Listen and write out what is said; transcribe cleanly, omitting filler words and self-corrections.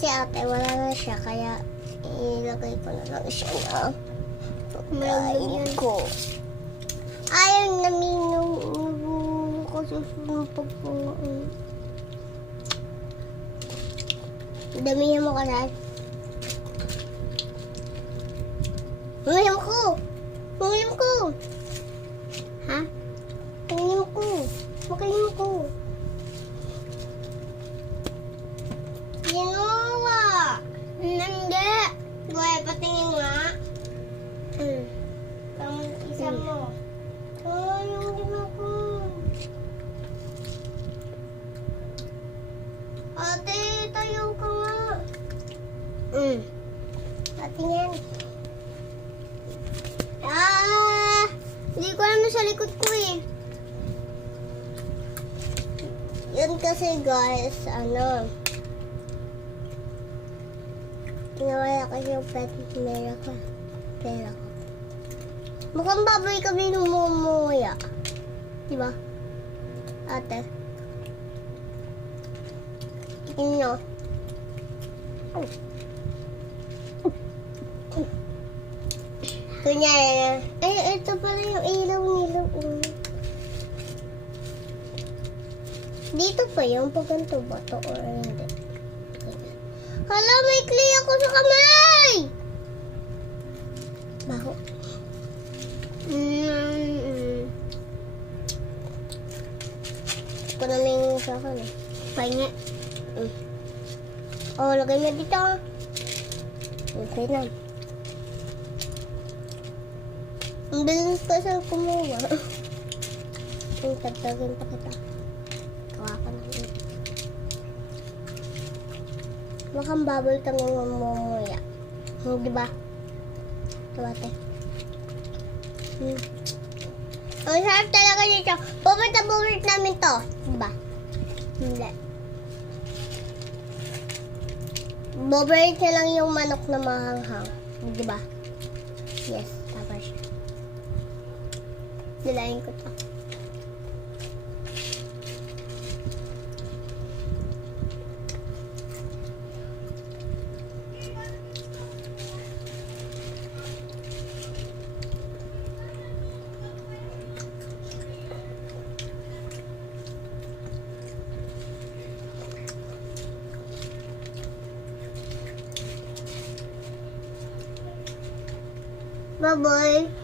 si ate, wala na siya, kaya ilagay ko na lang siya na pagkain ko. Ayaw namin yung kasusumpag ko. Damihan mo ka na. Uminom ko! Uminom ko! Ha? Uminom ko! Makalim ko! Ginawa! Hindi! Goy, patingin nga. Isa mo. Ay, yung lima ko. Ate, tayo ka nga. Patingin. Hindi ko alam sa likod ko eh. Yan kasi guys, nawala kasi yung pera ko. Mukhang baboy kami lumumuya. Diba? Ate. Tingin nyo. Kunyari, ito pala yung ilaw nila. Dito pa yung paganto ba to or hindi? Hala, may clay ako sa kamay! Baho. Ito na yung sa akin eh. Pahinga. Oh, lagay mo dito. Okay na. Ang bilis ko saan kumuha. Yung tagtagin pa kita. Kawa ka na yun. Mukhang bubble kami mamumuya. Diba? Diba, te? Ang sarap talaga dito. Pumunta namin to. Diba? Hindi. Bobert na lang yung manok na mahanghang. Diba? Yes, tama siya. Nilayin ko to. Bye-bye.